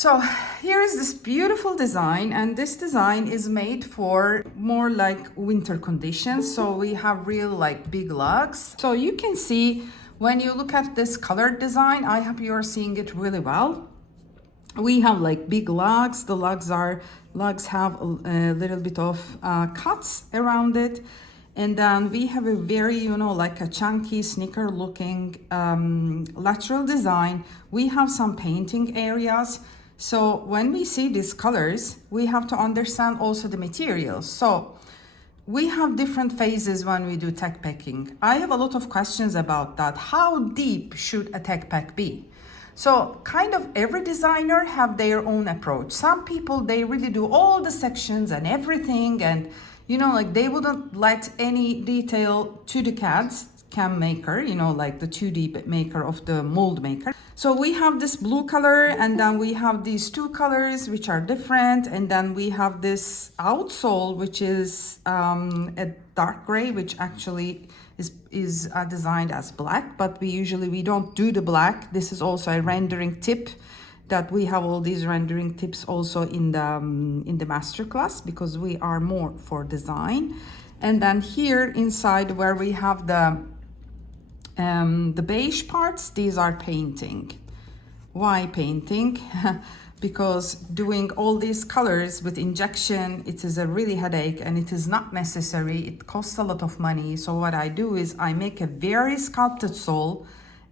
So here is this beautiful design, and this design is made for more like winter conditions. So we have real like big lugs. So you can see when you look at this colored design, I hope you are seeing it really well. We have like big lugs. The lugs have a little bit of cuts around it. And then we have a very, like a chunky sneaker looking lateral design. We have some painting areas. So when we see these colors, we have to understand also the materials. So we have different phases when we do tech packing. I have a lot of questions about that. How deep should a tech pack be? So kind of every designer have their own approach. Some people, they really do all the sections and everything, and like they wouldn't let any detail to the cam maker, like the 2D maker of the mold maker. So we have this blue color, and then we have these two colors which are different, and then we have this outsole which is a dark gray, which actually is designed as black, but we don't do the black. This is also a rendering tip that we have all these rendering tips also in the masterclass, because we are more for design. And then here inside where we have the beige parts, these are painting. Why painting? Because doing all these colors with injection, it is a really headache and it is not necessary. It costs a lot of money. So what I do is I make a very sculpted sole,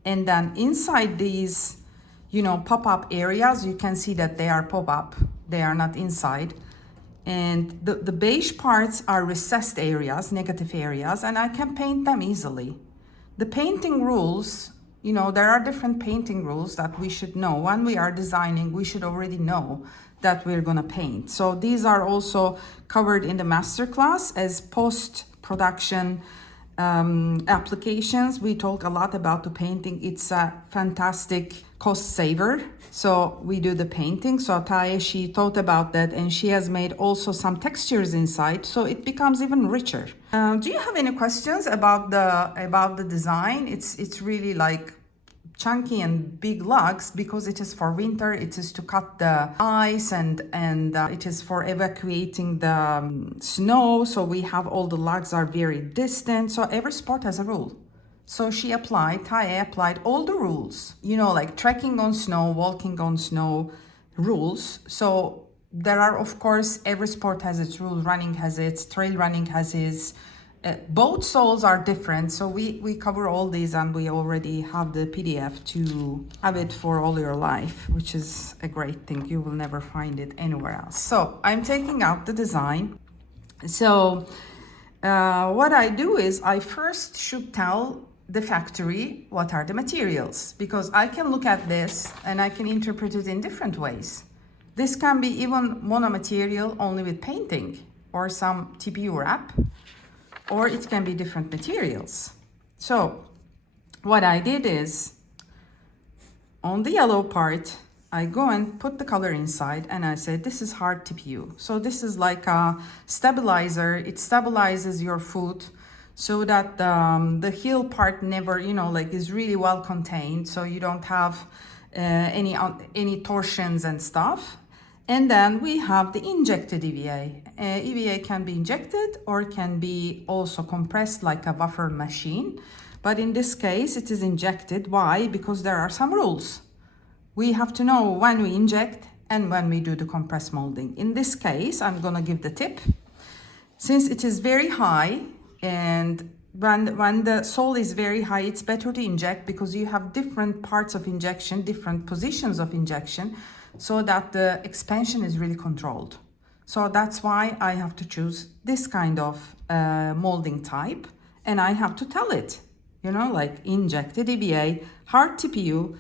and then inside these pop-up areas, you can see that they are pop-up, they are not inside. And the beige parts are recessed areas, negative areas, and I can paint them easily. The painting rules, there are different painting rules that we should know. When we are designing, we should already know that we're gonna paint. So these are also covered in the masterclass as post-production applications. We talk a lot about the painting. It's a fantastic cost saver. So we do the painting. So Taya, she thought about that, and she has made also some textures inside, so it becomes even richer. Do you have any questions about the design? It's really like chunky and big lugs because it is for winter. It is to cut the ice and it is for evacuating the snow. So we have all the lugs are very distant. So every sport has a rule. So Taya applied all the rules, like trekking on snow, walking on snow rules. So there are, of course, every sport has its rules. Running has its, trail running has its. Both soles are different, so we cover all these, and we already have the PDF to have it for all your life, which is a great thing. You will never find it anywhere else. So I'm taking out the design. So what I do is I first should tell the factory what are the materials, because I can look at this and I can interpret it in different ways. This can be even mono-material only with painting or some TPU wrap, or it can be different materials. So what I did is, on the yellow part, I go and put the color inside, and I said, this is hard TPU. So this is like a stabilizer. It stabilizes your foot so that the heel part never, is really well contained, so you don't have any torsions and stuff. And then we have the injected EVA. EVA can be injected or can be also compressed like a buffer machine. But in this case, it is injected. Why? Because there are some rules. We have to know when we inject and when we do the compress molding. In this case, I'm gonna give the tip. Since it is very high, and when the sole is very high, it's better to inject, because you have different parts of injection, different positions of injection, so that the expansion is really controlled. So that's why I have to choose this kind of molding type, and I have to tell it, like injected EVA, hard TPU,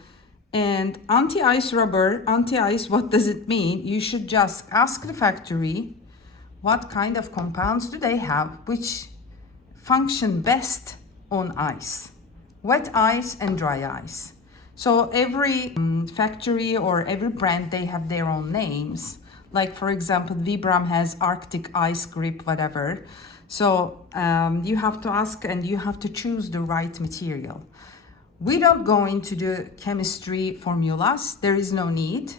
and anti-ice rubber. Anti-ice, what does it mean? You should just ask the factory what kind of compounds do they have which function best on ice, wet ice and dry ice. So every factory or every brand, they have their own names. Like for example, Vibram has Arctic Ice Grip, whatever. So you have to ask and you have to choose the right material. We don't go into the chemistry formulas. There is no need.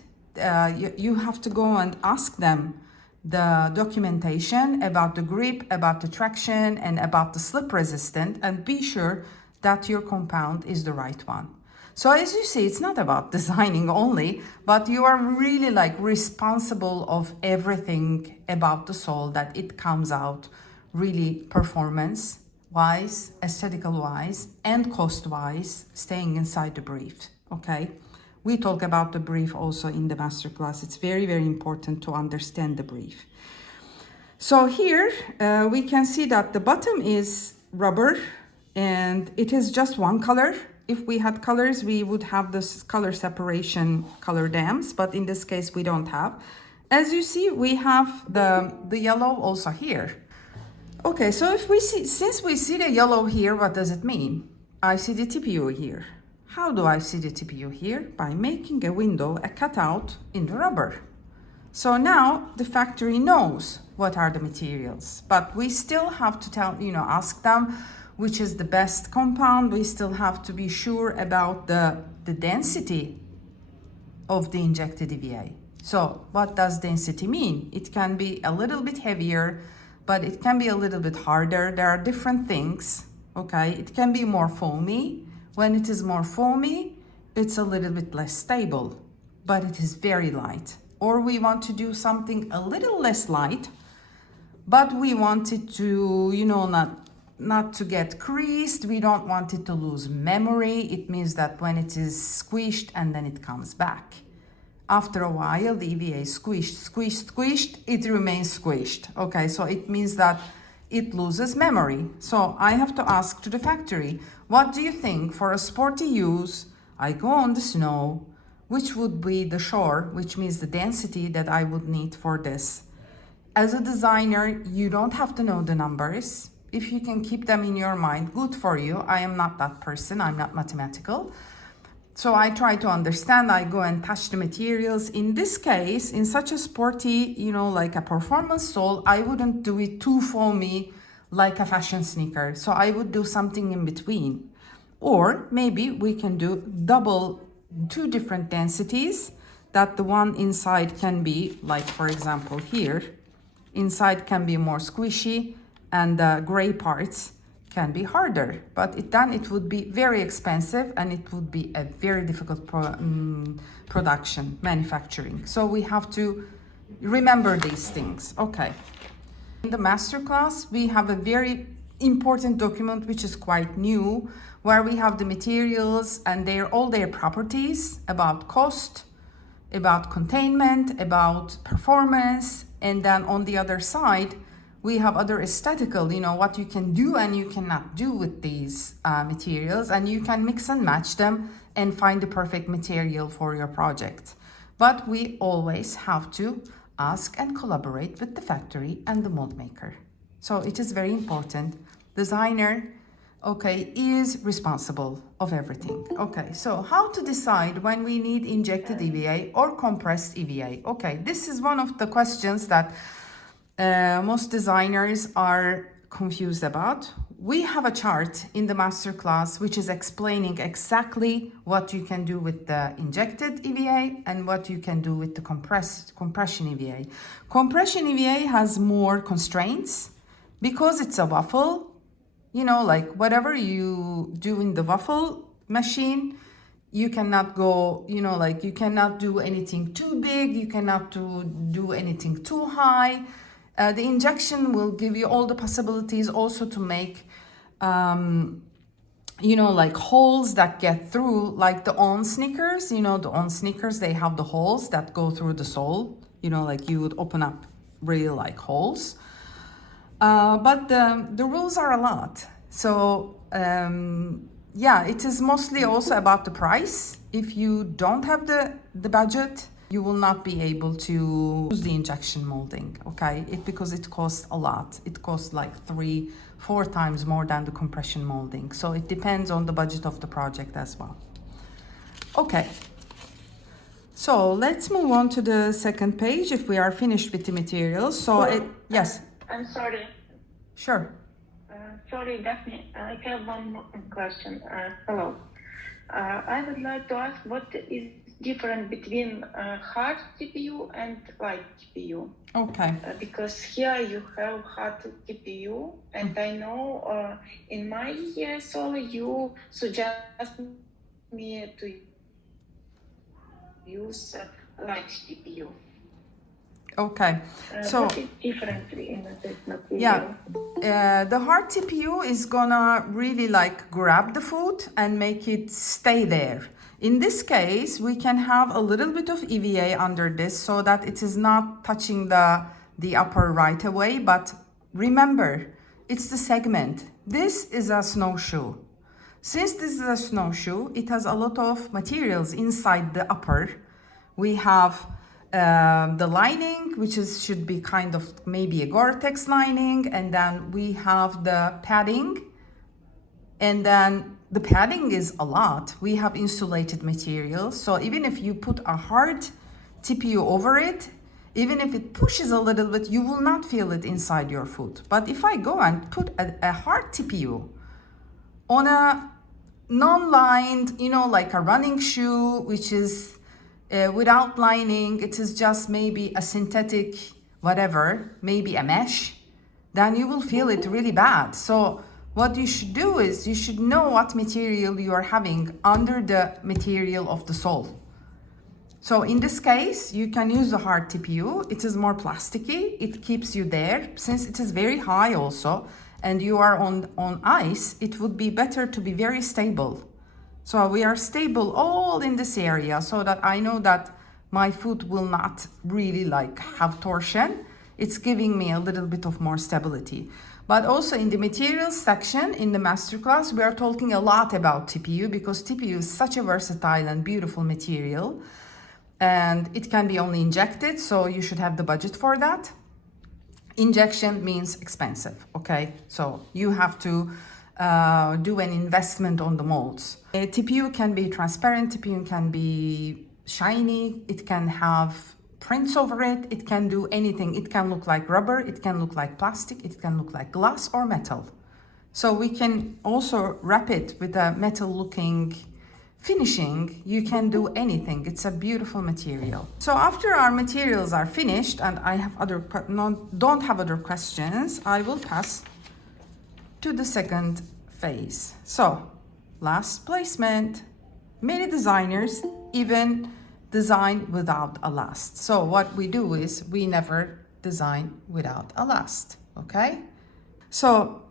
you have to go and ask them the documentation about the grip, about the traction, and about the slip resistant, and be sure that your compound is the right one. So as you see, it's not about designing only, but you are really like responsible of everything about the sole, that it comes out really performance wise, aesthetical wise, and cost wise, staying inside the brief. Okay, we talk about the brief also in the masterclass. It's very, very important to understand the brief. So here we can see that the bottom is rubber and it is just one color. If we had colors, we would have this color separation, color dams, but in this case we don't have. As you see, we have the yellow also here. Okay, so if we see, since we see the yellow here, what does it mean? I see the TPU here. How do I see the TPU here? By making a window, a cutout in the rubber. So now the factory knows what are the materials, but we still have to ask them which is the best compound. We still have to be sure about the density of the injected EVA. So what does density mean? It can be a little bit heavier, but it can be a little bit harder. There are different things, okay? It can be more foamy. When it is more foamy, it's a little bit less stable, but it is very light. Or we want to do something a little less light, but we want it to, not to get creased. We don't want it to lose memory. It means that when it is squished and then it comes back. After a while, the EVA is squished, it remains squished. Okay, so it means that it loses memory. So I have to ask to the factory, what do you think for a sporty use? I go on the snow, which would be the shore, which means the density that I would need for this. As a designer, you don't have to know the numbers. If you can keep them in your mind, good for you. I am not that person, I'm not mathematical. So I try to understand, I go and touch the materials. In this case, in such a sporty, like a performance sole, I wouldn't do it too foamy like a fashion sneaker. So I would do something in between. Or maybe we can do two different densities, that the one inside can be, like for example here, inside can be more squishy and the gray parts can be harder, but it would be very expensive and it would be a very difficult production, manufacturing. So we have to remember these things. Okay. In the masterclass, we have a very important document which is quite new, where we have the materials and all their properties about cost, about containment, about performance, and then on the other side, we have other aesthetical, what you can do and you cannot do with these materials, and you can mix and match them and find the perfect material for your project. But we always have to ask and collaborate with the factory and the mold maker. So it is very important. Designer, okay, is responsible of everything. Okay, so how to decide when we need injected EVA or compressed EVA? Okay, this is one of the questions that most designers are confused about. We have a chart in the masterclass which is explaining exactly what you can do with the injected EVA and what you can do with the compression EVA. Compression EVA has more constraints because it's a waffle. Like whatever you do in the waffle machine, you cannot go, you cannot do anything too big, you cannot do anything too high. The injection will give you all the possibilities also to make, like holes that get through, like the On sneakers. The On sneakers, they have the holes that go through the sole. Like you would open up really like holes. But the rules are a lot. So it is mostly also about the price. If you don't have the budget, you will not be able to use the injection molding, okay? Because it costs a lot. It costs like 3-4 times more than the compression molding. So it depends on the budget of the project as well. Okay. So let's move on to the second page if we are finished with the materials. Yes. I'm sorry. Sure. Sorry, Daphne. I have one more question. Hello. I would like to ask what is different between hard TPU and light TPU? Okay. Because here you have hard TPU, and I know in my solo you suggest me to use light TPU. Okay. So what is different in this yeah, material? the hard TPU is gonna really like grab the food and make it stay there. In this case, we can have a little bit of EVA under this so that it is not touching the upper right away. But remember, it's the segment. This is a snowshoe. Since this is a snowshoe, it has a lot of materials inside the upper. We have the lining, which should be kind of maybe a Gore-Tex lining, and then we have the padding, and then the padding is a lot. We have insulated material, so even if you put a hard TPU over it, even if it pushes a little bit, you will not feel it inside your foot. But if I go and put a hard TPU on a non-lined, like a running shoe, which is without lining, it is just maybe a synthetic whatever, maybe a mesh, then you will feel it really bad. So what you should do is you should know what material you are having under the material of the sole. So in this case, you can use the hard TPU. It is more plasticky. It keeps you there. Since it is very high also, and you are on ice, it would be better to be very stable. So we are stable all in this area so that I know that my foot will not really like have torsion. It's giving me a little bit of more stability. But also in the materials section in the masterclass, we are talking a lot about TPU because TPU is such a versatile and beautiful material. And it can be only injected, so you should have the budget for that. Injection means expensive, okay? So you have to do an investment on the molds. TPU can be transparent, TPU can be shiny, it can have prints over it, it can do anything. It can look like rubber, it can look like plastic, it can look like glass or metal. So we can also wrap it with a metal looking finishing. You can do anything. It's a beautiful material. So after our materials are finished and I have don't have other questions, I will pass to the second phase. So last placement. Many designers even design without a last. So what we do is we never design without a last, okay? So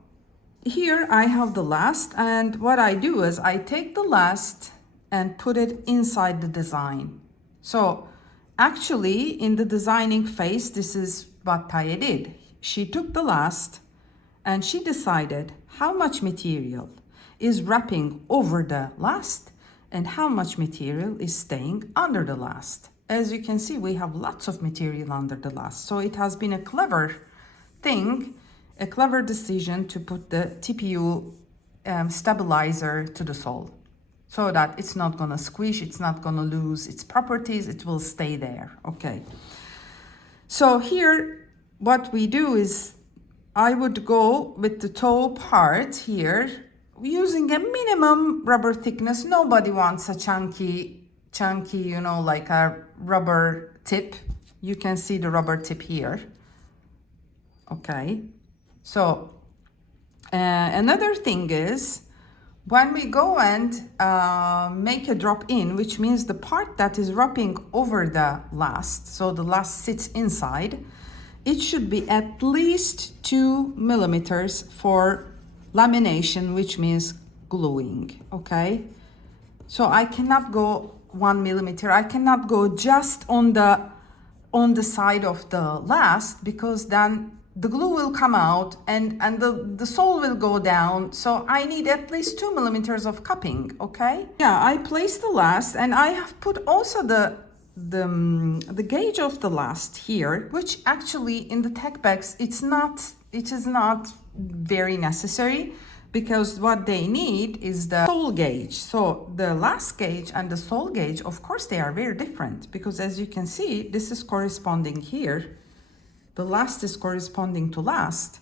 here I have the last, and what I do is I take the last and put it inside the design. So actually in the designing phase, this is what Taya did. She took the last and she decided how much material is wrapping over the last and how much material is staying under the last. As you can see, we have lots of material under the last. So it has been a clever thing, a clever decision to put the TPU stabilizer to the sole so that it's not gonna squish, it's not gonna lose its properties, it will stay there, okay? So here, what we do is I would go with the toe part here using a minimum rubber thickness. Nobody wants a chunky, like a rubber tip. You can see the rubber tip here. Okay. So another thing is when we go and make a drop in, which means the part that is wrapping over the last, so the last sits inside, it should be at least 2 millimeters for lamination, which means gluing, okay? So I cannot go 1 millimeter. I cannot go just on the side of the last, because then the glue will come out and the sole will go down. So I need at least 2 millimeters of cupping, okay? Yeah, I placed the last and I have put also the gauge of the last here, which actually in the Techpacks it is not very necessary, because what they need is the sole gauge. So the last gauge and the sole gauge, of course they are very different, because as you can see, this is corresponding here, the last is corresponding to last,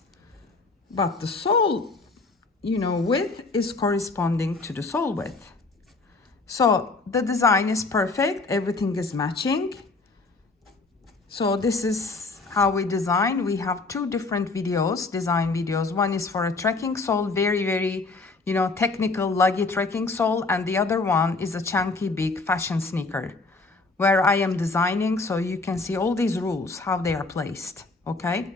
but the sole width is corresponding to the sole width. So the design is perfect, everything is matching. So this is how we design. We have two different videos, design videos. One is for a trekking sole, very, you know, technical, luggy trekking sole. And the other one is a chunky, big fashion sneaker where I am designing. So you can see all these rules, how they are placed, okay?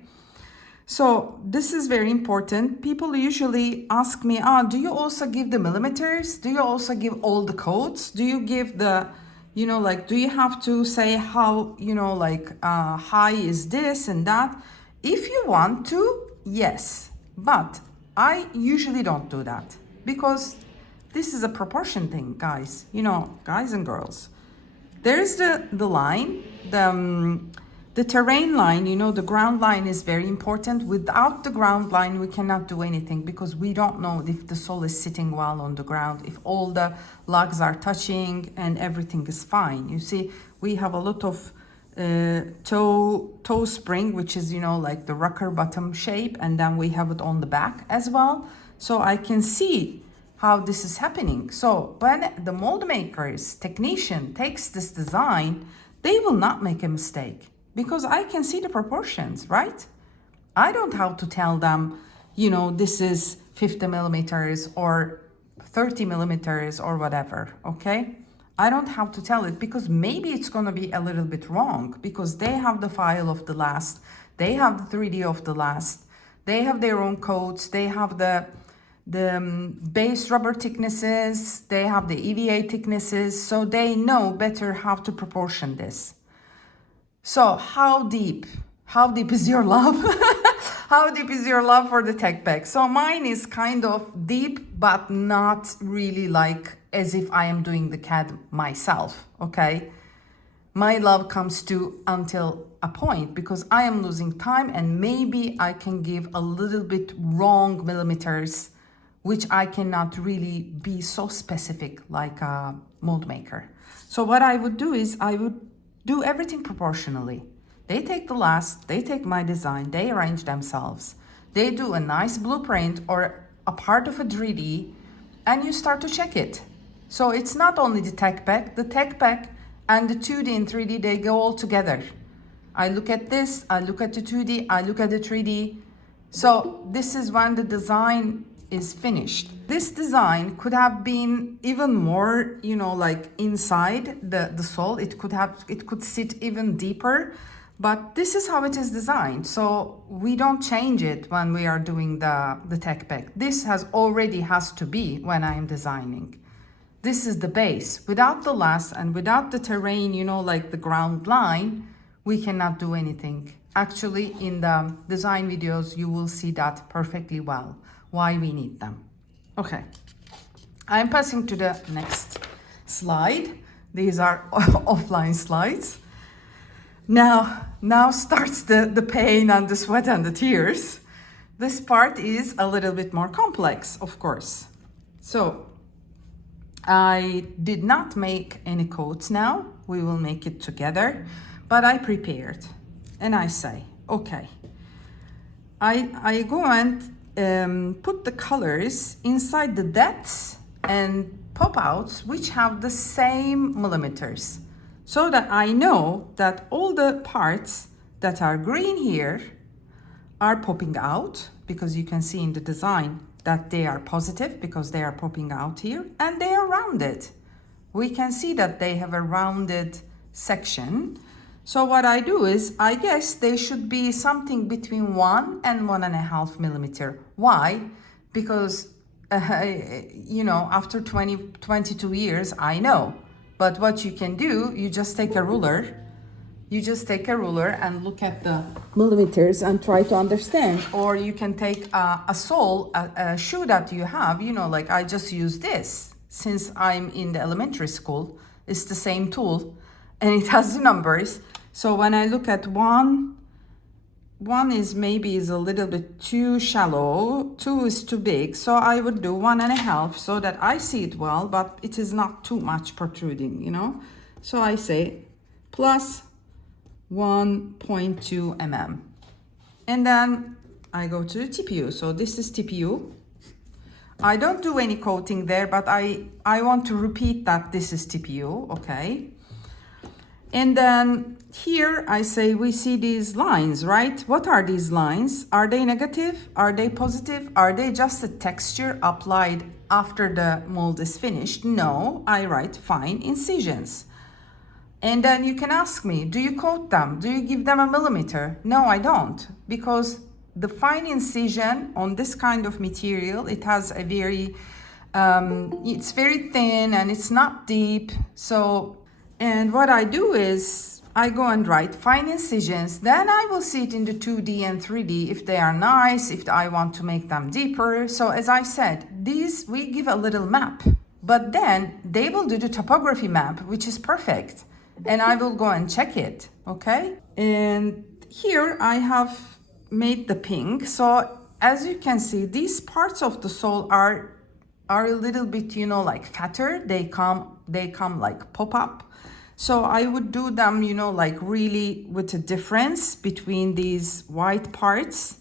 So this is very important. People usually ask me, do you also give the millimeters? Do you also give all the codes? Do you give the, you know, like, do you have to say how, you know, like high is this and that? If you want to, yes. But I usually don't do that because this is a proportion thing, guys, you know, guys and girls. There's the line, the terrain line, you know, the ground line is very important. Without the ground line, we cannot do anything because we don't know if the sole is sitting well on the ground, if all the lugs are touching and everything is fine. You see, we have a lot of toe spring, which is, you know, like the rocker bottom shape, and then we have it on the back as well. So I can see how this is happening. So when the mold maker's technician takes this design, they will not make a mistake because I can see the proportions, right? I don't have to tell them, you know, this is 50 millimeters or 30 millimeters or whatever, okay? I don't have to tell it because maybe it's gonna be a little bit wrong because they have the file of the last, they have the 3D of the last, they have their own codes, they have the base rubber thicknesses, they have the EVA thicknesses, so they know better how to proportion this. So how deep is your love? How deep is your love for the Techpack? So mine is kind of deep, but not really like as if I am doing the CAD myself, okay? My love comes to until a point because I am losing time and maybe I can give a little bit wrong millimeters, which I cannot really be so specific like a mold maker. So what I would do is I would do everything proportionally. They take the last, they take my design, they arrange themselves. They do a nice blueprint or a part of a 3D and you start to check it. So it's not only the Techpack and the 2D and 3D, they go all together. I look at this, I look at the 2D, I look at the 3D. So this is when the design is finished. This design could have been even more, you know, like inside the sole. It could sit even deeper, but this is how it is designed. So we don't change it when we are doing the Techpack. This has to be when I am designing. This is the base. Without the last and without the terrain, you know, like the ground line, we cannot do anything. Actually, in the design videos, you will see that perfectly well, why we need them. Okay, I'm passing to the next slide. These are offline slides. Now starts the pain and the sweat and the tears. This part is a little bit more complex, of course. So I did not make any coats now. We will make it together, but I prepared and I say, okay, I go and put the colors inside the depths and pop-outs which have the same millimeters so that I know that all the parts that are green here are popping out, because you can see in the design that they are positive because they are popping out here, and they are rounded. We can see that they have a rounded section. So what I do is, I guess they should be something between 1 and 1.5 millimeter. Why? Because, you know, after 22 years, I know. But what you can do, you just take a ruler. You just take a ruler and look at the millimeters and try to understand. Or you can take a sole, a shoe that you have, you know, like I just use this. Since I'm in the elementary school, it's the same tool and it has the numbers. So when I look at one is maybe a little bit too shallow, 2 is too big. So I would do 1.5 so that I see it well, but it is not too much protruding, you know. So I say plus 1.2 mm. And then I go to the TPU. So this is TPU. I don't do any coating there, but I want to repeat that this is TPU, okay? And then here I say we see these lines, right? What are these lines? Are they negative? Are they positive? Are they just a texture applied after the mold is finished? No, I write fine incisions. And then you can ask me, do you coat them? Do you give them a millimeter? No, I don't, because the fine incision on this kind of material, it has a very, it's very thin and it's not deep. So, and what I do is I go and write fine incisions, then I will see it in the 2D and 3D if they are nice, if I want to make them deeper. So as I said, these, we give a little map, but then they will do the topography map, which is perfect. And I will go and check it, okay? And here I have made the pink. So as you can see, these parts of the sole are a little bit, you know, like fatter. They come like pop up. So I would do them, you know, like really with a difference between these white parts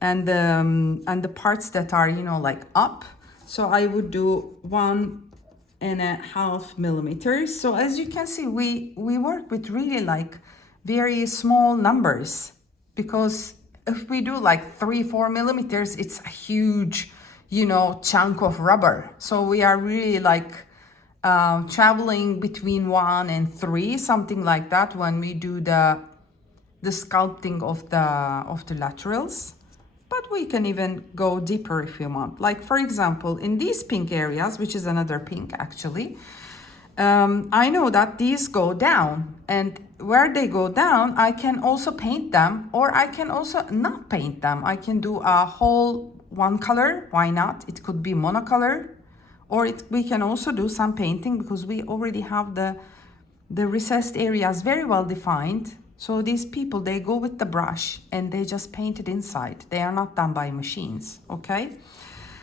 and the parts that are, you know, like up. So I would do 1.5 millimeters. So as you can see, we work with really like very small numbers, because if we do like 3-4 millimeters, it's a huge, you know, chunk of rubber. So we are really like traveling between 1 and 3, something like that, when we do the sculpting of the laterals. But we can even go deeper if you want. Like for example, in these pink areas, which is another pink actually, I know that these go down, and where they go down, I can also paint them, or I can also not paint them. I can do a whole one color, why not? It could be monocolor, or we can also do some painting, because we already have the recessed areas very well defined. So these people, they go with the brush and they just paint it inside. They are not done by machines, okay?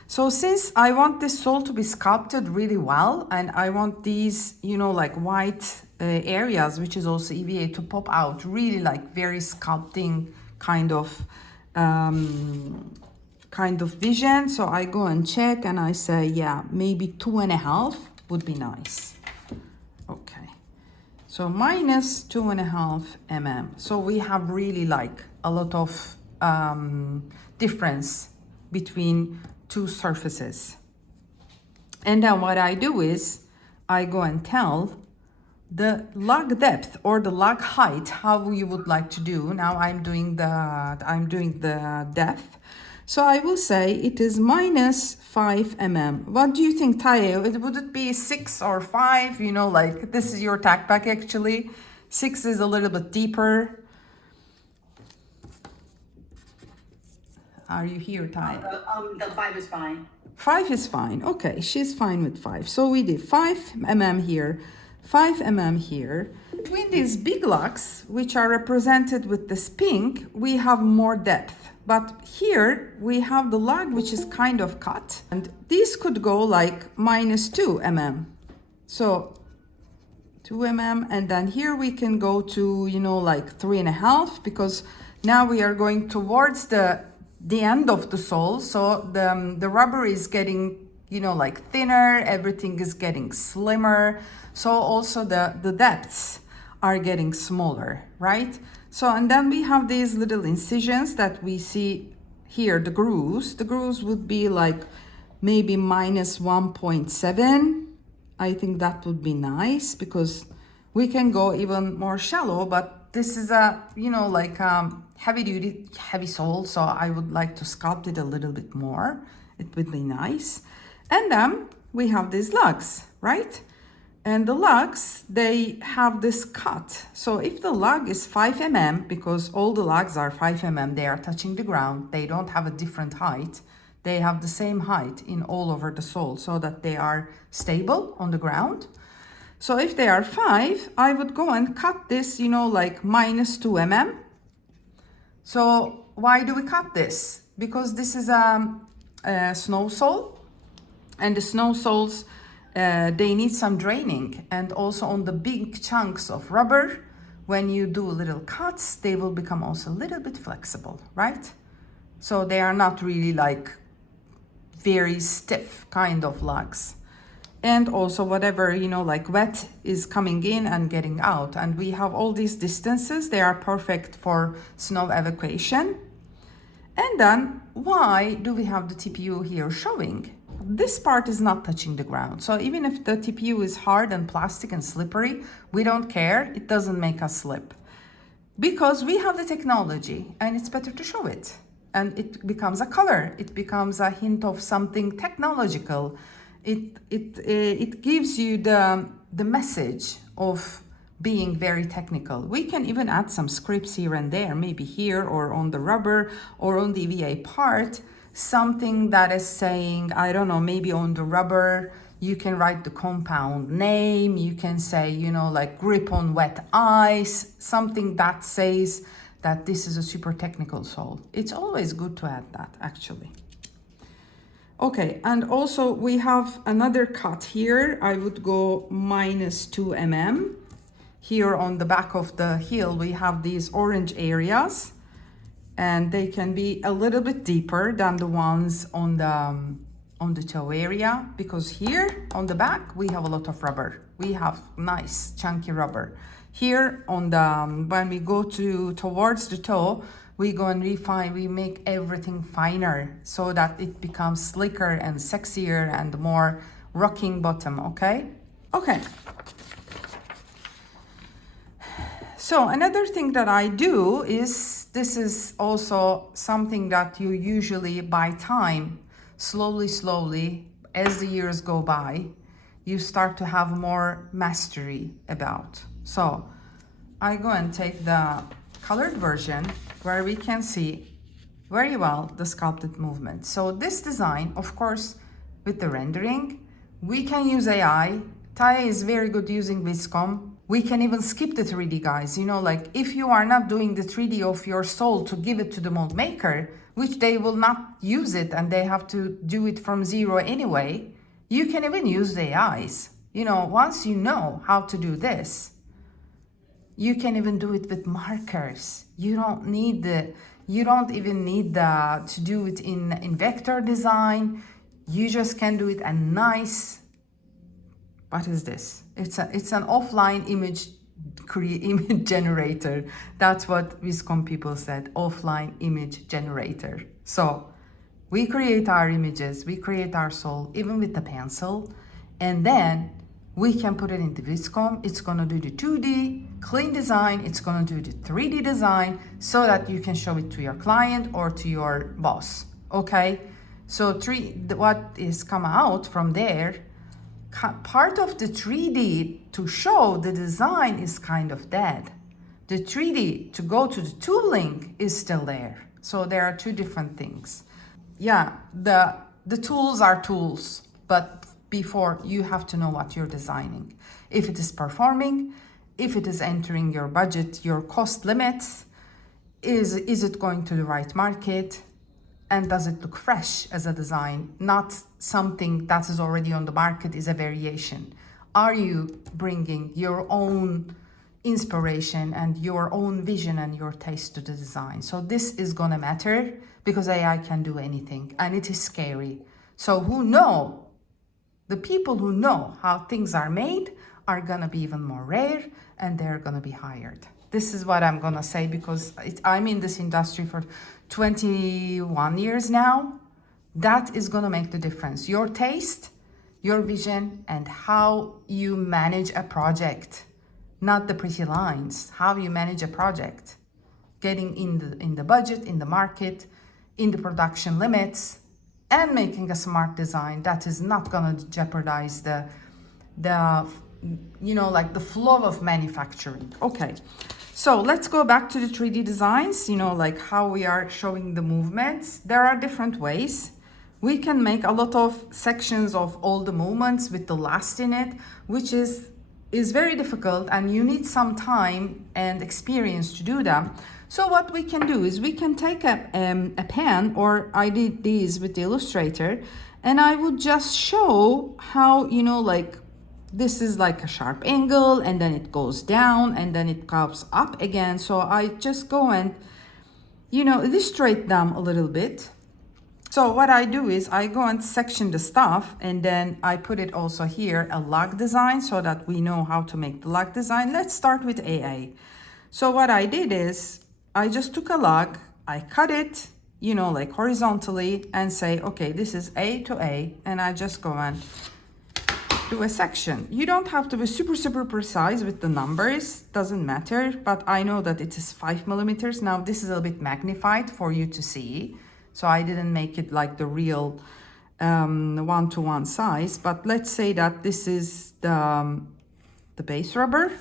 So since I want this sole to be sculpted really well, and I want these, you know, like white areas, which is also EVA, to pop out, really like very sculpting kind of vision. So I go and check and I say, yeah, maybe 2.5 would be nice. Okay, so minus 2.5 mm. So we have really like a lot of difference between two surfaces. And then what I do is I go and tell the lug depth or the lug height, how you would like to do. Now I'm doing the depth. So I will say it is minus 5 mm. What do you think, Taye? Would it be 6 or 5? You know, like this is your Techpack actually. 6 is a little bit deeper. Are you here, Taye? The 5 is fine. 5 is fine. Okay, she's fine with 5. So we did 5 mm here, 5 mm here. Between these big lugs, which are represented with this pink, we have more depth. But here we have the lug, which is kind of cut. And these could go like minus 2 mm. So 2 mm. And then here we can go to, you know, like 3.5, because now we are going towards the end of the sole. So the rubber is getting, you know, like thinner. Everything is getting slimmer. So also the depths are getting smaller, right? So, and then we have these little incisions that we see here, the grooves. The grooves would be like maybe minus 1.7. I think that would be nice, because we can go even more shallow, but this is a, you know, like heavy sole. So I would like to sculpt it a little bit more. It would be nice. And then we have these lugs, right? And the lugs, they have this cut. So if the lug is 5 mm, because all the lugs are 5 mm, they are touching the ground, they don't have a different height. They have the same height in all over the sole, so that they are stable on the ground. So if they are 5, I would go and cut this, you know, like minus 2 mm. So why do we cut this? Because this is a snow sole, and the snow soles, they need some draining, and also on the big chunks of rubber, when you do little cuts, they will become also a little bit flexible, right? So they are not really like very stiff kind of lugs. And also whatever, like wet is coming in and getting out. And we have all these distances. They are perfect for snow evacuation. And then why do we have the TPU here showing? This part is not touching the ground. So even if the TPU is hard and plastic and slippery, we don't care. It doesn't make us slip. Because we have the technology and it's better to show it. And it becomes a color. It becomes a hint of something technological. It gives you the message of being very technical. We can even add some scripts here and there, maybe here or on the rubber or on the EVA part, something that is saying, I don't know, maybe on the rubber, you can write the compound name, you can say, like grip on wet ice, something that says that this is a super technical sole. It's always good to add that, actually. Okay, and also we have another cut here. I would go -2 mm. Here on the back of the heel, we have these orange areas, and they can be a little bit deeper than the ones on the toe area, because here on the back, we have a lot of rubber. We have nice chunky rubber. Here on the, when we go towards the toe, we go and refine, we make everything finer so that it becomes slicker and sexier and more rocking bottom, okay? Okay. So another thing that I do is, this is also something that you usually by time, slowly, as the years go by, you start to have more mastery about. So I go and take the colored version where we can see very well the sculpted movement. So this design, of course, with the rendering, we can use AI. Taya is very good using Viscom. We can even skip the 3D, guys. Like if you are not doing the 3D of your sole to give it to the mold maker, which they will not use it and they have to do it from zero anyway, you can even use the AIs. Once you know how to do this, you can even do it with markers. You don't even need to do it in vector design. You just can do it a nice, what is this? It's an offline image generator. That's what Viscom people said, offline image generator. So we create our images, we create our sole, even with the pencil, and then we can put it into Viscom. It's gonna do the 2D clean design. It's gonna do the 3D design so that you can show it to your client or to your boss, okay? So what is come out from there, part of the 3D to show the design is kind of dead. The 3D to go to the tooling is still there. So there are two different things. Yeah, the tools are tools, but before you have to know what you're designing. If it is performing, if it is entering your budget, your cost limits, is it going to the right market? And does it look fresh as a design? Not something that is already on the market is a variation. Are you bringing your own inspiration and your own vision and your taste to the design? So this is gonna matter because AI can do anything and it is scary. So the people who know how things are made are gonna be even more rare and they're gonna be hired. This is what I'm gonna say because I'm in this industry for 21 years now. That is gonna make the difference. Your taste, your vision, and how you manage a project. Not the pretty lines, how you manage a project. Getting in the budget, in the market, in the production limits, and making a smart design that is not gonna jeopardize the flow of manufacturing. Okay, so let's go back to the 3D designs, like how we are showing the movements. There are different ways. We can make a lot of sections of all the movements with the last in it, which is very difficult and you need some time and experience to do that. So what we can do is we can take a pen, or I did these with the Illustrator, and I would just show how, this is like a sharp angle and then it goes down and then it comes up again. So I just go and, illustrate them a little bit. So what I do is I go and section the stuff, and then I put it also here, a lug design, so that we know how to make the lug design. Let's start with AA. So what I did is I just took a lug, I cut it, you know, like horizontally, and say, okay, this is A to A, and I just go and do a section. You don't have to be super precise with the numbers, doesn't matter, but I know that it is 5 millimeters. Now this is a bit magnified for you to see, so I didn't make it like the real one-to-one size, but let's say that this is the base rubber,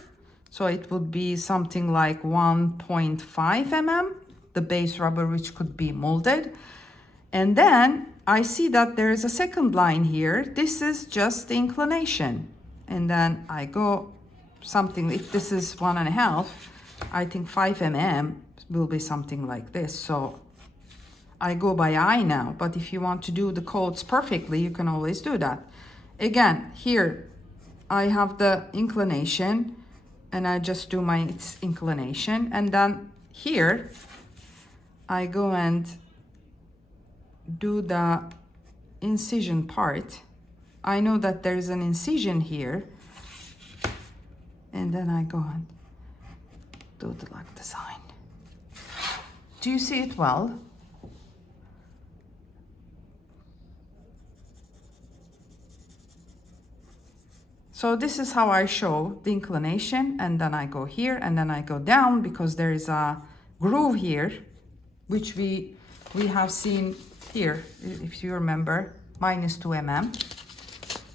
so it would be something like 1.5 mm, the base rubber, which could be molded. And then I see that there is a second line here. This is just the inclination. And then I go something, if this is 1.5, I think 5 mm will be something like this. So I go by eye now, but if you want to do the codes perfectly, you can always do that. Again, here I have the inclination, and I just do my inclination. And then here I go and do the incision part. I know that there's an incision here, and then I go and do the lug design. Do you see it well? So this is how I show the inclination, and then I go here, and then I go down, because there is a groove here, which we have seen here, if you remember, -2 mm.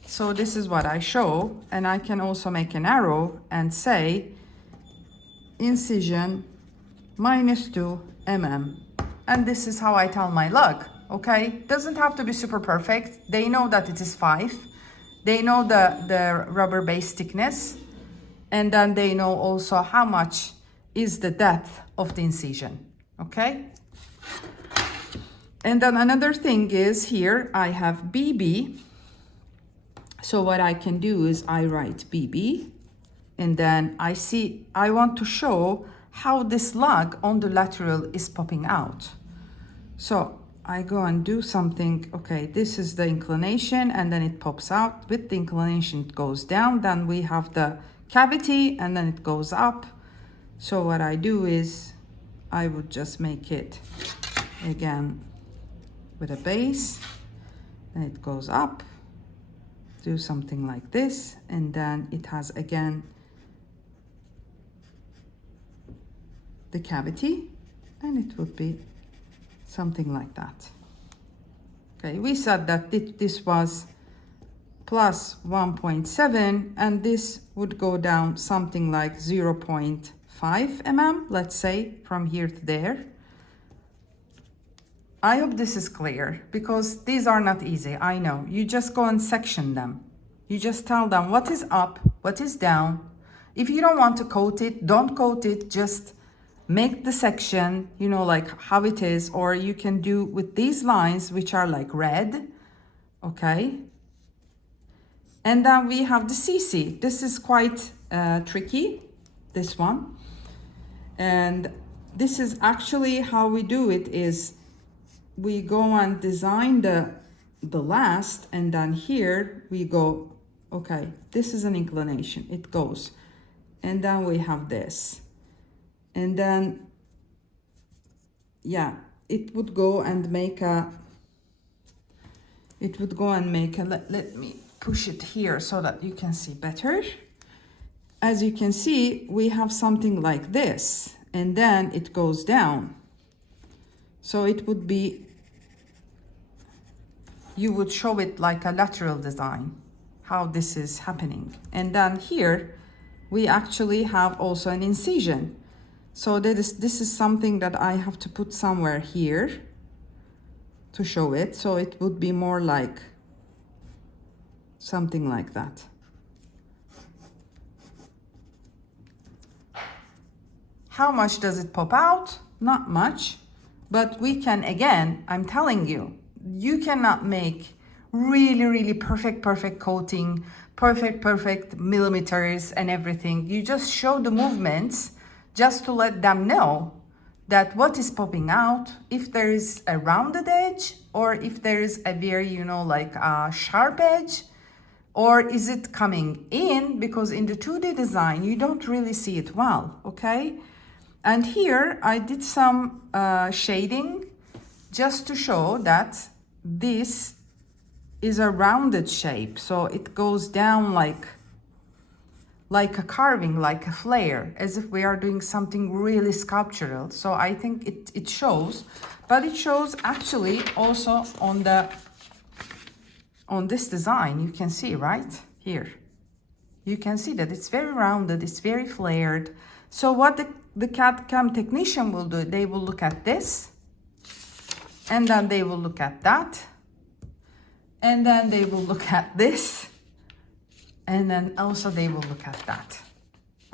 So this is what I show, and I can also make an arrow and say incision -2 mm. And this is how I tell my lug, okay? Doesn't have to be super perfect. They know that it is 5. They know the rubber base thickness, and then they know also how much is the depth of the incision, okay? And then another thing is here I have BB. So what I can do is I write BB, and then I want to show how this lug on the lateral is popping out. So I go and do something, okay, this is the inclination, and then it pops out. With the inclination it goes down, then we have the cavity, and then it goes up. So what I do is I would just make it again with a base, and it goes up, do something like this, and then it has again the cavity, and it would be something like that. Okay, we said that this was plus 1.7, and this would go down something like 0.5 mm, let's say, from here to there. I hope this is clear, because these are not easy, I know. You just go and section them. You just tell them what is up, what is down. If you don't want to coat it, don't coat it, just make the section, you know, like how it is, or you can do with these lines, which are like red, okay? And then we have the CC. This is quite tricky, this one. And this is actually how we do it is we go and design the last, and then here we go, okay, this is an inclination, it goes. And then we have this. And then, yeah, it would go and make a, let me push it here so that you can see better. As you can see, we have something like this, and then it goes down. So it would be, you would show it like a lateral design, how this is happening. And then here, we actually have also an incision. So this is something that I have to put somewhere here to show it. So it would be more like something like that. How much does it pop out? Not much, but we can, again, I'm telling you, you cannot make really perfect coating, perfect millimeters and everything. You just show the movements just to let them know that what is popping out, if there is a rounded edge or if there is a very, you know, like a sharp edge, or is it coming in, because in the 2D design, you don't really see it well, okay? And here I did some shading just to show that this is a rounded shape. So it goes down like a carving, like a flare, as if we are doing something really sculptural. So I think it shows, but it shows actually also on this design. You can see right here. You can see that it's very rounded, it's very flared. So what the CAD/CAM technician will do, they will look at this, and then they will look at that, and then they will look at this, and then also they will look at that.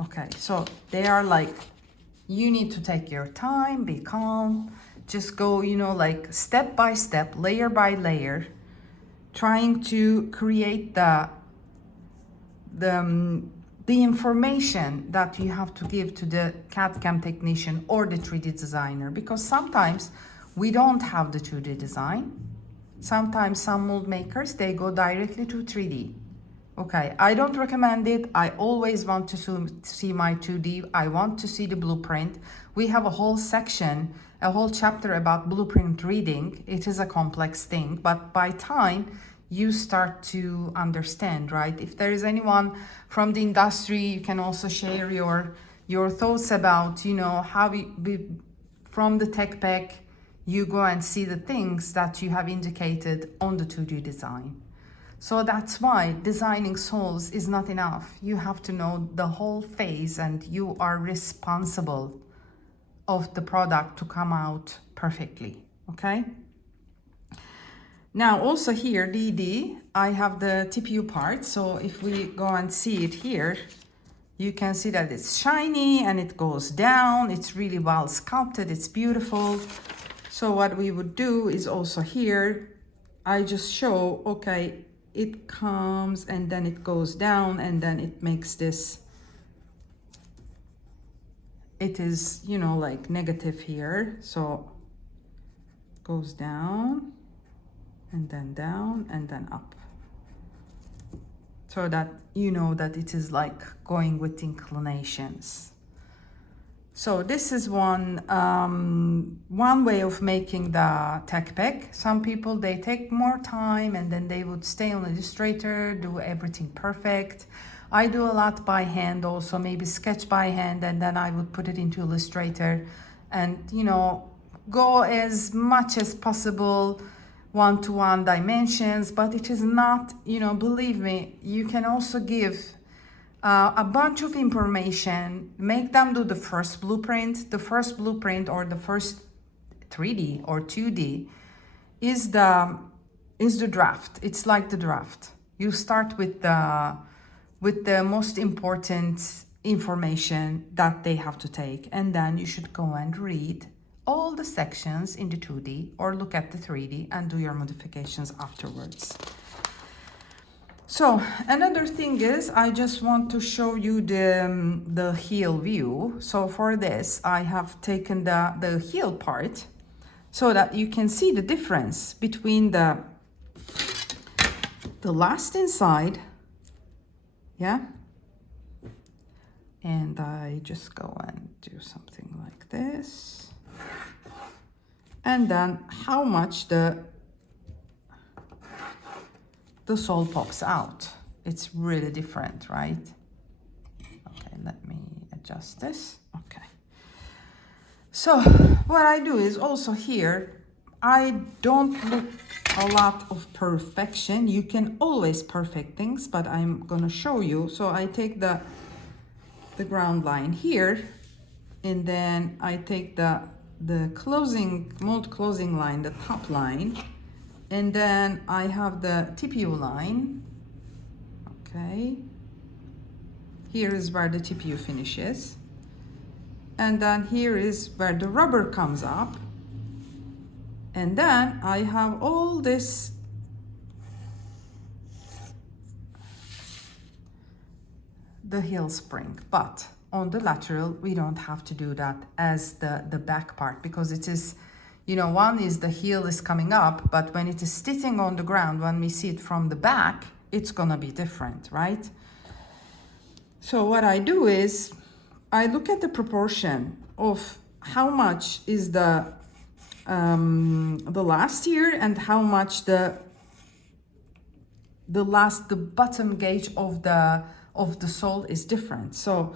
Okay, so they are like, you need to take your time, be calm, just go, you know, like step by step, layer by layer, trying to create the information that you have to give to the CAD/CAM technician or the 3D designer, because sometimes we don't have the 2D design. Sometimes some mold makers, they go directly to 3D. Okay, I don't recommend it. I always want to see my 2D. I want to see the blueprint. We have a whole section, a whole chapter about blueprint reading. It is a complex thing, but by time you start to understand, right? If there is anyone from the industry, you can also share your thoughts about, you know, how from the Techpack, you go and see the things that you have indicated on the 2D design. So that's why designing soles is not enough. You have to know the whole phase, and you are responsible of the product to come out perfectly, okay? Now also here, DD, I have the TPU part. So if we go and see it here, you can see that it's shiny and it goes down. It's really well sculpted, it's beautiful. So what we would do is also here, I just show, okay, it comes and then it goes down, and then it makes this, it is, you know, like negative here. So it goes down and then up, so that you know that it is like going with inclinations. So this is one way of making the Techpack. Some people, they take more time and then they would stay on Illustrator, do everything perfect. I do a lot by hand also, maybe sketch by hand, and then I would put it into Illustrator and, you know, go as much as possible one-to-one dimensions. But it is not, you know, believe me, you can also give a bunch of information, make them do the first blueprint or the first 3D or 2D is the draft. It's like the draft. You start with the most important information that they have to take, and then you should go and read all the sections in the 2D or look at the 3D and do your modifications afterwards. So another thing is, I just want to show you the heel view. So for this, I have taken the heel part so that you can see the difference between the last inside, yeah? And I just go and do something like this. And then how much the sole pops out. It's really different, right? Okay, let me adjust this. Okay. So what I do is also here, I don't look a lot of perfection. You can always perfect things, but I'm gonna show you. So I take the ground line here, and then I take the mold closing line, the top line, and then I have the TPU line. Okay, here is where the TPU finishes, and then here is where the rubber comes up, and then I have all this the heel spring. But on the lateral, we don't have to do that as the back part, because it is, you know, one is the heel is coming up, but when it is sitting on the ground, when we see it from the back, it's gonna be different, right? So what I do is I look at the proportion of how much is the last here and how much the bottom gauge of the sole is different. So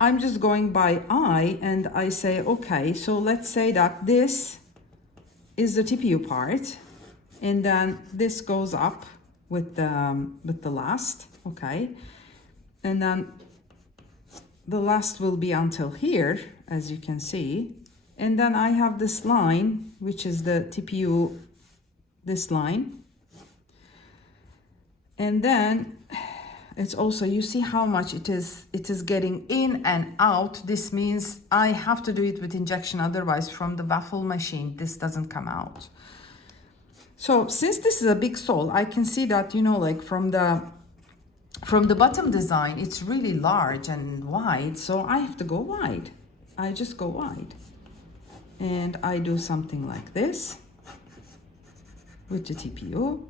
I'm just going by eye and I say, okay, so let's say that this is the TPU part, and then this goes up with the last, okay, and then the last will be until here, as you can see, and then I have this line, which is the TPU, this line, and then it's also, you see how much it is getting in and out. This means I have to do it with injection, otherwise from the waffle machine this doesn't come out. So since this is a big sole, I can see that, you know, like from the bottom design it's really large and wide, so I have to go wide. I just go wide and I do something like this with the TPU.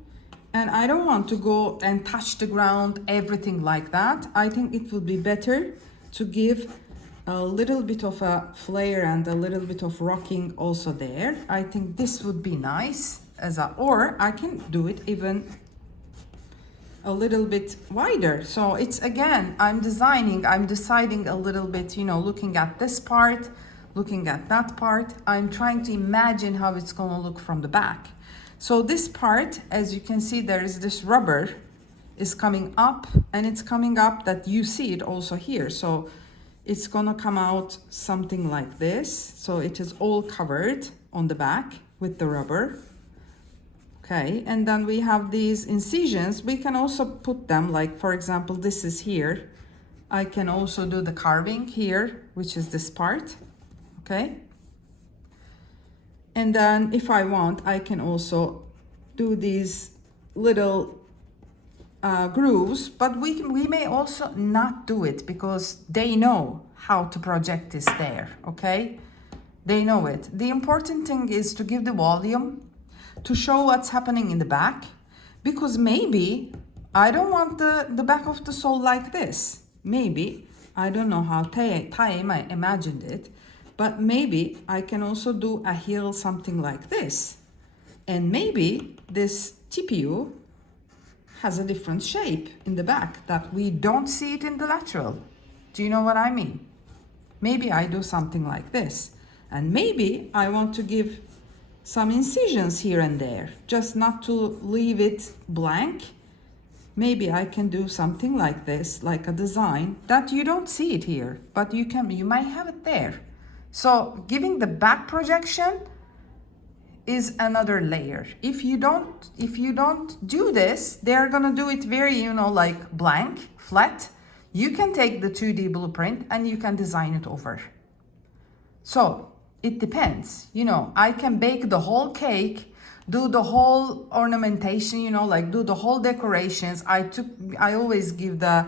And I don't want to go and touch the ground, everything like that. I think it would be better to give a little bit of a flare and a little bit of rocking also there. I think this would be nice or I can do it even a little bit wider. So it's, again, I'm deciding a little bit, you know, looking at this part, looking at that part. I'm trying to imagine how it's gonna look from the back. So this part, as you can see, there is this rubber is coming up, and it's coming up that you see it also here. So it's gonna come out something like this. So it is all covered on the back with the rubber. Okay, and then we have these incisions. We can also put them, like, for example, this is here. I can also do the carving here, which is this part, okay? And then if I want, I can also do these little grooves, but we may also not do it because they know how to project this there, okay? They know it. The important thing is to give the volume, to show what's happening in the back, because maybe I don't want the back of the sole like this. Maybe, I don't know how Tae imagined it, but maybe I can also do a heel something like this. And maybe this TPU has a different shape in the back that we don't see it in the lateral. Do you know what I mean? Maybe I do something like this. And maybe I want to give some incisions here and there, just not to leave it blank. Maybe I can do something like this, like a design that you don't see it here, but you might have it there. So giving the back projection is another layer. If you don't do this, they're gonna do it very, you know, like blank, flat. You can take the 2D blueprint and you can design it over. So it depends, you know, I can bake the whole cake, do the whole ornamentation, you know, like do the whole decorations. I always give the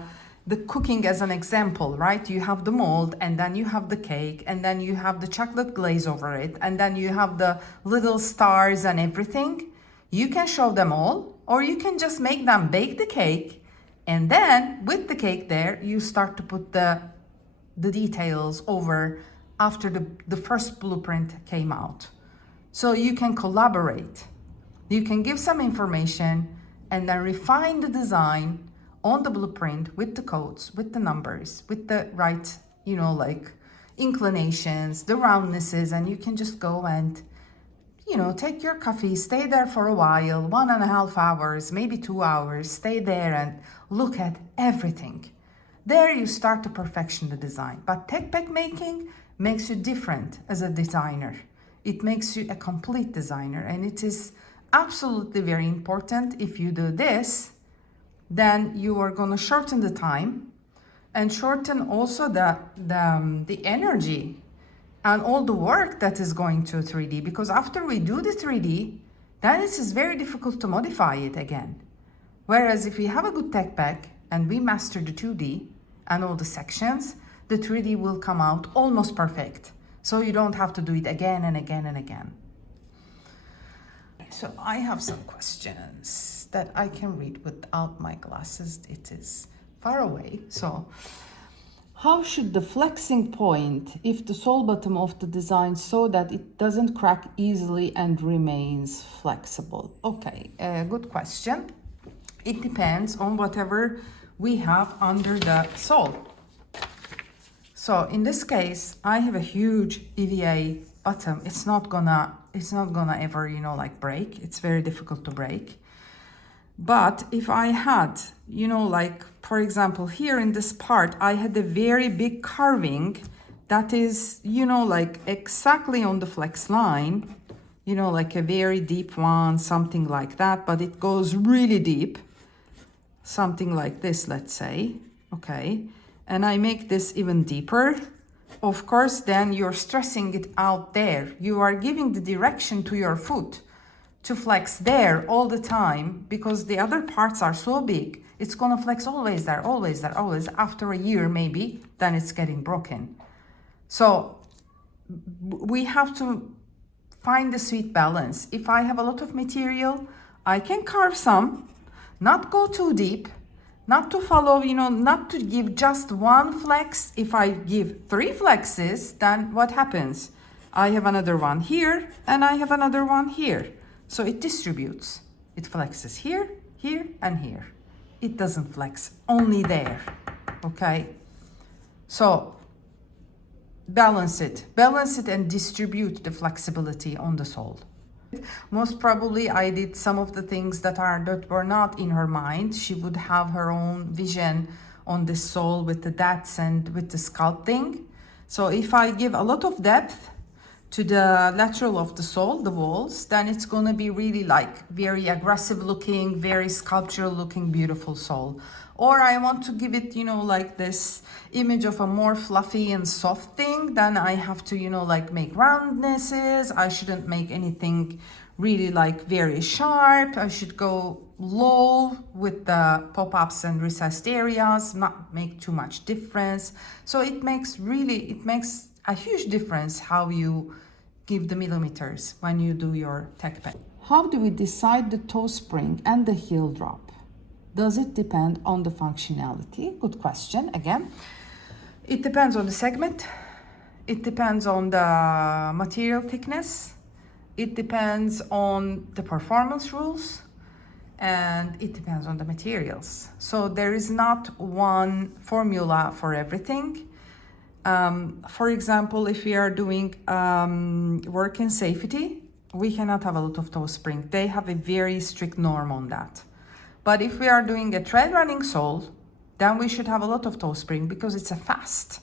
cooking as an example, right? You have the mold, and then you have the cake, and then you have the chocolate glaze over it, and then you have the little stars and everything. You can show them all, or you can just make them bake the cake, and then with the cake there, you start to put the details over after the first blueprint came out. So you can collaborate. You can give some information and then refine the design on the blueprint with the codes, with the numbers, with the right, you know, like inclinations, the roundnesses, and you can just go and, you know, take your coffee, stay there for a while, 1.5 hours, maybe 2 hours, stay there and look at everything. There you start to perfection the design. But tech pack making makes you different as a designer. It makes you a complete designer, and it is absolutely very important. If you do this, then you are going to shorten the time and shorten also the energy and all the work that is going to 3D, because after we do the 3D, then it is very difficult to modify it again. Whereas if we have a good tech pack and we master the 2D and all the sections, the 3D will come out almost perfect. So you don't have to do it again and again and again. So I have some questions that I can read without my glasses. It is far away. So how should the flexing point if the sole bottom of the design so that it doesn't crack easily and remains flexible? Okay, good question. It depends on whatever we have under the sole. So in this case, I have a huge EVA bottom. It's not gonna ever, you know, like break. It's very difficult to break. But if I had, you know, like, for example, here in this part, I had a very big carving that is, you know, like exactly on the flex line, you know, like a very deep one, something like that, but it goes really deep, something like this, let's say, okay, and I make this even deeper. Of course, then you're stressing it out there. You are giving the direction to your foot to flex there all the time, because the other parts are so big, it's gonna flex always there, always there, always. After a year maybe, then it's getting broken. So we have to find the sweet balance. If I have a lot of material, I can carve some, not go too deep, not to follow, you know, not to give just one flex. If I give 3 flexes, then what happens? I have another one here and I have another one here. So it distributes. It flexes here, here, and here. It doesn't flex only there, okay? So balance it and distribute the flexibility on the sole. Most probably I did some of the things that were not in her mind. She would have her own vision on this sole with the depths and with the sculpting. So if I give a lot of depth to the lateral of the sole, the walls, then it's going to be really like very aggressive looking, very sculptural looking, beautiful sole. Or I want to give it, you know, like this image of a more fluffy and soft thing, then I have to, you know, like make roundnesses. I shouldn't make anything really like very sharp. I should go low with the pop-ups and recessed areas, not make too much difference. So it makes a huge difference how you give the millimeters when you do your tech pack. How do we decide the toe spring and the heel drop? Does it depend on the functionality? Good question. Again, it depends on the segment. It depends on the material thickness. It depends on the performance rules. And it depends on the materials. So there is not one formula for everything. For example, if we are doing work and safety, we cannot have a lot of toe spring. They have a very strict norm on that. But if we are doing a trail running sole, then we should have a lot of toe spring because it's a fast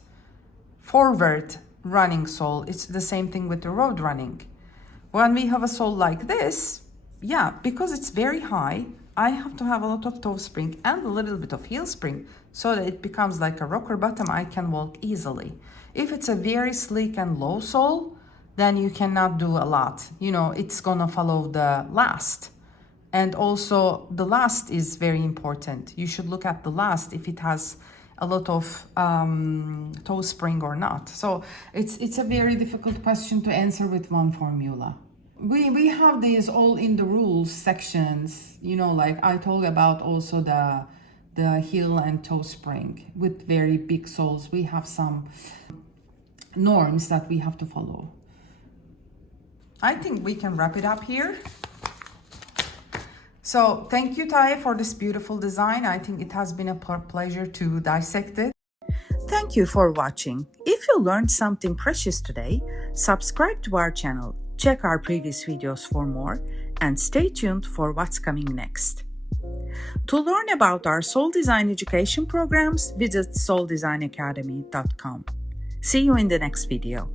forward running sole. It's the same thing with the road running. When we have a sole like this, yeah, because it's very high, I have to have a lot of toe spring and a little bit of heel spring so that it becomes like a rocker bottom. I can walk easily. If it's a very sleek and low sole, then you cannot do a lot. You know, it's gonna follow the last. And also the last is very important. You should look at the last if it has a lot of toe spring or not. So it's a very difficult question to answer with one formula. We have these all in the rules sections, you know, like I told about also the heel and toe spring with very big soles. We have some norms that we have to follow. I think we can wrap it up here. So thank you, Taya, for this beautiful design. I think it has been a pleasure to dissect it. Thank you for watching. If you learned something precious today, subscribe to our channel, check our previous videos for more, and stay tuned for what's coming next. To learn about our sole design education programs, visit soledesignacademy.com. See you in the next video.